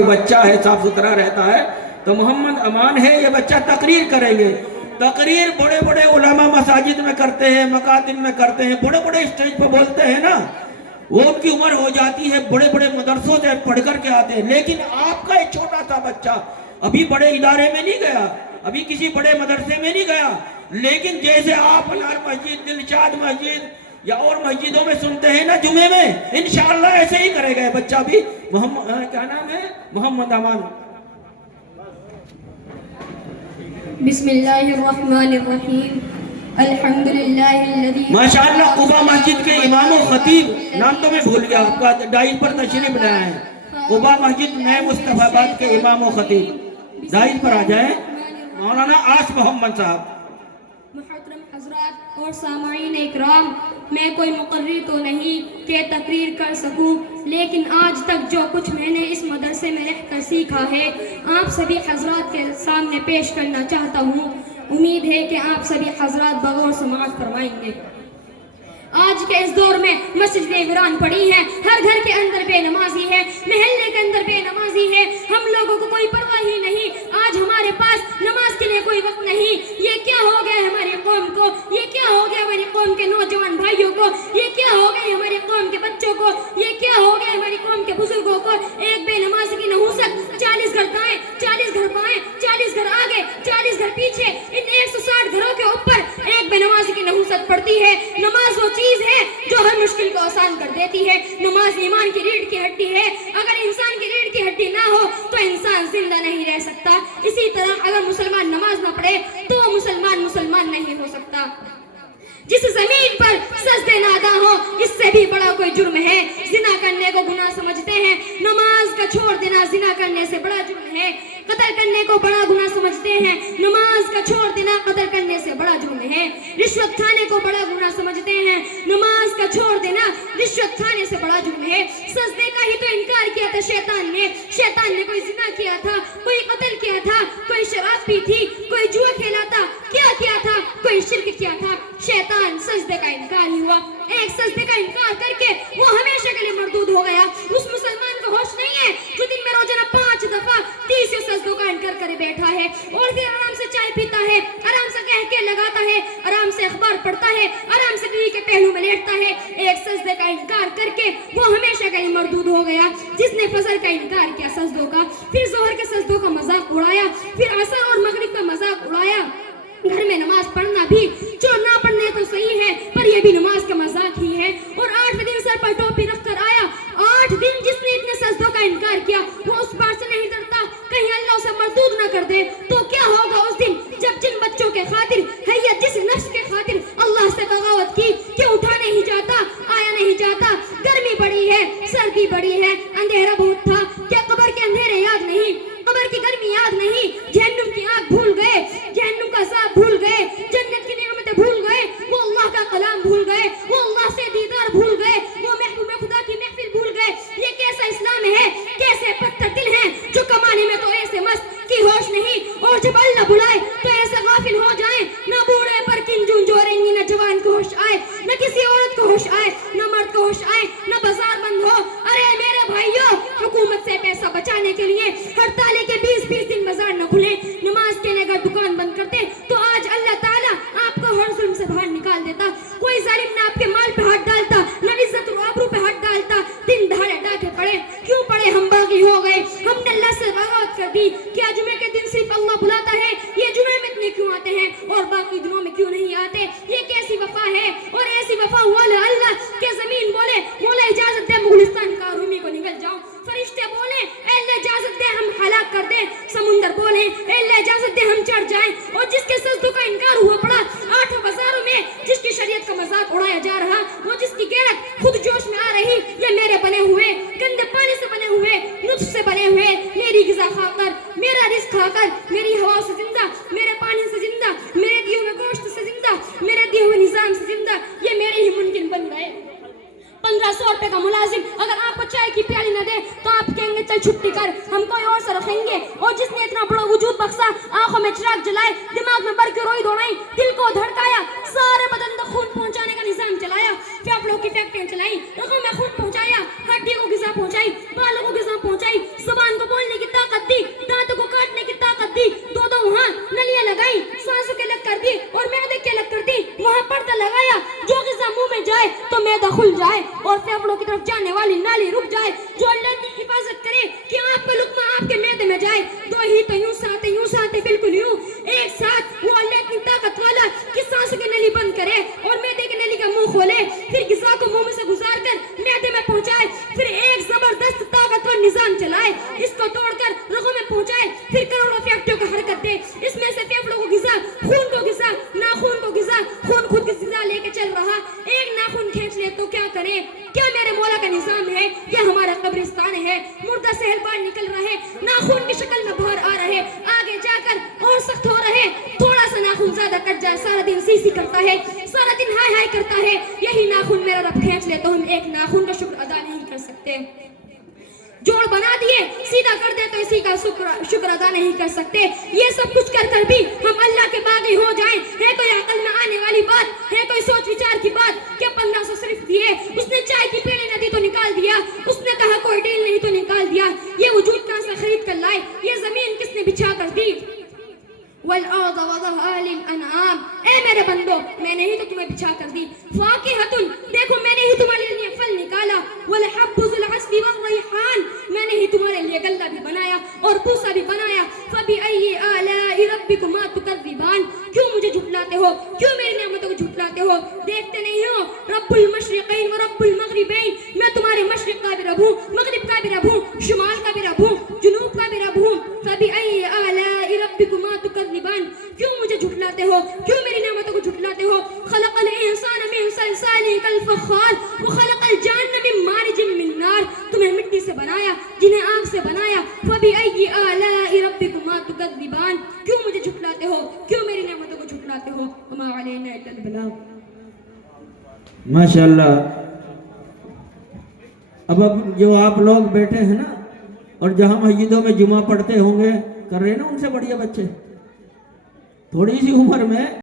कोई बच्चा है साफ सुथरा रहता है तो मोहम्मद अमान है, ये बच्चा तकरीर करेंगे। तकरीर बड़े बड़े उलमा मसाजिद में करते हैं, मकातिब में करते हैं, बड़े बड़े स्टेज पर बोलते हैं ना, वो उनकी उम्र हो जाती है, बड़े बड़े मदरसों से पढ़ करके आते हैं। लेकिन आपका एक छोटा सा बच्चा अभी बड़े इदारे में नहीं गया, अभी किसी बड़े मदरसे में नहीं गया, लेकिन जैसे आप अनार मस्जिद, दिलशाद मस्जिद या और मस्जिदों में सुनते हैं ना जुमे में, इंशाअल्लाह ऐसे ही करेगा ये बच्चा भी। मोहम्मद, क्या नाम है, मोहम्मद अमान। बिस्मिल्लाहिर्रहमानिर्रहीम, अल्हम्दुलिल्लाहिल्लज़ी। माशाअल्लाह कुबा मस्जिद के इमाम और खतीब, नाम तो मैं भूल गया आपका, डाइज पर तशरीफ लाया है। कुबा मस्जिद नए मुस्तफाबाद के इमाम और खतीब, डाइज पर आ जाए मौलाना आश मोहम्मद साहब। मुहतरम हजरात और सामाईन इकराम, मैं कोई मुकर्री तो नहीं कि तकरीर कर सकूं, लेकिन आज तक जो कुछ मैंने इस मदरसे में रहकर सीखा है आप सभी हजरात के सामने पेश करना चाहता हूँ। उम्मीद है कि आप सभी हजरात बगौर समाअत फरमाएंगे। आज के इस दौर में मस्जिदें वीरान पड़ी हैं, हर घर के अंदर बेनमाजी है, महल्ले के अंदर बेनमाजी है, हम लोगों को कोई परवाह ही नहीं। आज हमारे पास नमाज के लिए कोई वक्त नहीं। ये क्या हो गया हमारी कौम को, ये क्या हो गया हमारी कौम के नौजवान भाइयों को, ये क्या हो गया हमारी कौम के बच्चों को, ये क्या हो गया हमारी कौम के बुजुर्गों को। एक बेनमाजी की नहुसत, 40 घर दाएं, 40 घर बाएं, 40 घर आगे, 40 घर पीछे, इन 160 घरों के ऊपर एक बेनमाजी की नहुसत पड़ती है। नमाज वो चीज है जो हर मुश्किल को आसान कर देती है। नमाज ईमान की रीढ़ की हड्डी है, अगर इंसान की रीढ़ की हड्डी ना हो तो इंसान जिंदा नहीं रह सकता। इसी तरह अगर मुसलमान नमाज ना पढ़े तो मुसलमान नहीं हो सकता। जिस जमीन पर सजदे नादा हो इससे भी बड़ा कोई जुर्म है। जिना करने को गुनाह समझते हैं, नमाज का छोड़ देना जिना करने से बड़ा जुर्म है। कत्ल करने को बड़ा गुनाह समझते हैं, नमाज का छोड़ देना कत्ल करने से बड़ा जुर्म है। रिश्वत खाने को बड़ा गुनाह समझते हैं, नमाज का छोड़ देना रिश्वत खाने से बड़ा जुर्म है। सजदे का ही तो इनकार किया था शैतान ने कोई जिना किया था, कोई कत्ल किया था, कोई शराब पी थी, कोई जुआ खेला था, क्या किया था, कोई शिर्क किया था। शैतान सजदे का इनकार ही हुआ। एक सजदे का इनकार करके वो हमेशा के लिए मरदूद हो गया। उस मुसलमान को होश नहीं है जो दिन में रोजाना 5 दफा 30 सजदों का इनकार करे बैठा है और फिर आराम से चाय पीता है, आराम से कह के लगाता है, आराम से अखबार पढ़ता है, आराम से बीवी के पहलू में लेटता है। एक सजदे का इनकार करके वो हमेशा के लिए मरदूद हो गया। जिसने फजर का इनकार किया सजदों का, फिर जोहर के सजदों का मजाक उड़ाया, फिर असर और मगरिब का मजाक उड़ाया। घर में नमाज पढ़ना भी जो ना पढ़ने तो सही है पर ये भी नमाज का मजाक ही है। और 8वें दिन सर पर टोपी रख कर आया। 8 दिन जिसने इतने सजदों का इनकार किया वो उस बात से नहीं डरता कहीं अल्लाह उसे मरदूद ना कर दे। तो क्या होगा उस दिन जब जिन बच्चों के खातिर है या जिस नफ्स के खातिर अल्लाह से बगावत की कि उठा नहीं जाता, आया नहीं जाता, गर्मी बड़ी है, सर्दी बड़ी है, अंधेरा बहुत था, क्या कब्र के अंधेरे याद नहीं, कब्र की गर्मी याद नहीं, जहन्नुम की आग भूल गए, जहन्नुम का अज़ाब भूल गए, जन्नत की नेमतें भूल गए, वो अल्लाह का कलाम भूल गए, वो अल्लाह से दीदार भूल गए, वो महबूब खुदा की महफिल भूल गए। ये कैसा इस्लाम है, कैसे पत्थर दिल हैं जो कमाने में तो ऐसे मस्त की होश नहीं और जब अल्लाह बुलाए तो ऐसे गाफिल हो जाए। न बूढ़े पर किंजून जोरेंगी, न जवान को होश आए, न किसी औरत को होश आए, न मर्द को होश आए, न बाजार बंद हो। अरे मेरे भाइयों, हुकूमत से पैसा बचाने के लिए हड़ताल के 20-20 दिन बाजार न खुले, नमाज के लिए अगर दुकान बंद करते तो आज अल्लाह ताला आपको हर जुल्म से बाहर निकाल देता। कोई जालिम ना आपके माल पे हाथ डालता, न इज्जत और आबरू पे हाथ डालता। दिन दहाड़े डाके पड़े, क्यों पड़े? हम बागी हो गए, हमने अल्लाह से बगावत कर दी। क्या जुमे के दिन सिर्फ अल्लाह बुलाता है? ये जुमे में इतने क्यों आते हैं और बाकी दिनों में क्यों नहीं आते? ये कैसी वफा है? और ऐसी वफा वाले अल्लाह के जमीन बोले मौला इजाजत दे मुगलिस्तान का रूमी को निकल जाओ। फरिश्ते बोले अल्लाह इजाजत दे हम हलाक कर दे। समुंदर बोले अल्लाह इजाजत दे हम चढ़ जाएं। और जिसके सजदों का इनकार हुआ पड़ा 8 बाजारों में, जिसकी शरीयत का मजाक उड़ाया जा रहा, वो जिसकी गैरत खुद जोश में आ रही, ये मेरे बने हुए गंदे पानी से बने हुए, नुत्फ से बने हुए, मेरी ग़िज़ा खाकर, मेरा रिज़्क़ खाकर, मेरी हवा से जिंदा, मेरे पानी से जिंदा, मेरे दिए हुए गोश्त से जिंदा, मेरे दिए हुए निज़ाम से जिंदा, ये मेरे ही मुमकिन बन गए। 1500 रुपए का मुलाजिम अगर आपको चाय की प्याली न दे तो आप कहेंगे चल छुट्टी कर, हम कोई और से रखेंगे। और जिसने इतना बड़ा वजूद बख्शा, आंखों में चिराग जलाए, दिमाग में भर के रोई दौड़ाई, दिल को धड़काया, सारे बदन तक खून पहुंचाने का निजाम चलाया, फेफड़ों की फैक्ट्रियां चलाई, आंखों में खून पहुंचाया, हड्डी को ग़िज़ा पहुंचाई, बालों को ग़िज़ा पहुंचाई, ज़ुबान को बोलने जाए, दो ही तो यूं साथ बिल्कुल यूं एक साथ। वो अल्लाह की ताकत वाला कि सांसों की नली बंद करे और मैदे की नली का मुंह खोले, फिर ग़िज़ा को मुंह में से गुजार कर मैदे में पहुंचाए, फिर एक जबरदस्त ताकतवर निजाम चलाए, इसको तोड़कर रगों में पहुंचाए, फिर करोड़ों फैक्ट्रियों को हरकत दे, इसमें से फेफड़ों को ग़िज़ा, खून को ग़िज़ा, नाखून को ग़िज़ा, खून खुद की ग़िज़ा लेके चल रहा, एक नाखून खींच ले तो क्या करे? क्या मेरे मौला का निजाम है? या हमारा कब्रिस्तान है? मुर्दा सहल बाहर निकल रहा है, नाखून की शक्ल में बाहर आ रहे, आगे जाकर और सख्त हो रहे, थोड़ा सा नाखून ज्यादा कट जाए, सारा दिन सी करता है, सारा दिन हाय हाय करता है, यही नाखून मेरा रब खींच ले तो हम एक नाखून का शुक्र अदा नहीं कर सकते। जोड़ बना दिए, सीधा कर दे तो इसी का शुक्र अदा नहीं कर सकते। ये सब कुछ कर भी हम अल्लाह के बागी हो जाएं, है कोई अकल में आने वाली बात? है कोई सोच विचार की बात? क्या 1500 सिर्फ दिए, उसने चाय की पीली नदी तो निकाल दिया, उसने कहा कोई डील नहीं तो निकाल दिया, ये वजूद कहां से खरीद कर लाए, ये जमीन किसने बिछा कर दी? वल-अर्ज़ वज़अहा लिल-अनआम, ए मेरे बंदो मैंने ही तो तुम्हें बिछा कर दी। फाकिहतुन, देखो मैंने ही तुम्हारे लिए फल निकाला, वल हब्बु ज़ुल अस्फ़ि वर-रैहान, मैंने ही तुम्हारे लिए गल्ला भी बनाया और पूसा भी बनाया। फ़बि-अय्यि आलाइ रब्बिकुमा तुकज़्ज़िबान, क्यों मुझे झुठलाते हो, क्यों मेरी नेमतों को झुठलाते हो? देखते नहीं हो रब्बुल मशरिक़ैन व रब्बुल मग़रिबैन, मैं तुम्हारे मशरिक़ का भी रब हूँ, मग़रिब का भी रब हूँ, शुमाल का भी रब हूँ, जुनूब का भी रब हूँ। फ़बि-अय्यि आलाइ रब्बिकुमा तुकज़्ज़िबान, क्यों मुझे झुठलाते हो, क्यों मेरी नेमतों को झुठलाते हो? खलक़ल इंसान मिन सलसालिन कल फ़ख़्ख़ार व खलक़ल जान्न मिन मारिजिन मिन नार, तुम्हें मिट्टी से बनाया, जिन्हें आग से बनाया। फ़बि-अय्यि आलाइ रब्बिकुमा तुकज़्ज़िबान, क्यों मुझे झुठलाते हो, क्यों मेरी नेमतों को झुठलाते हो? वमा अलैना इल्लल बलाग। माशाअल्लाह। अब जो आप लोग बैठे हैं ना, और जहाँ मस्जिदों में जुमा पढ़ते होंगे, कर रहे हैं ना उनसे बढ़िया बच्चे, थोड़ी सी उम्र में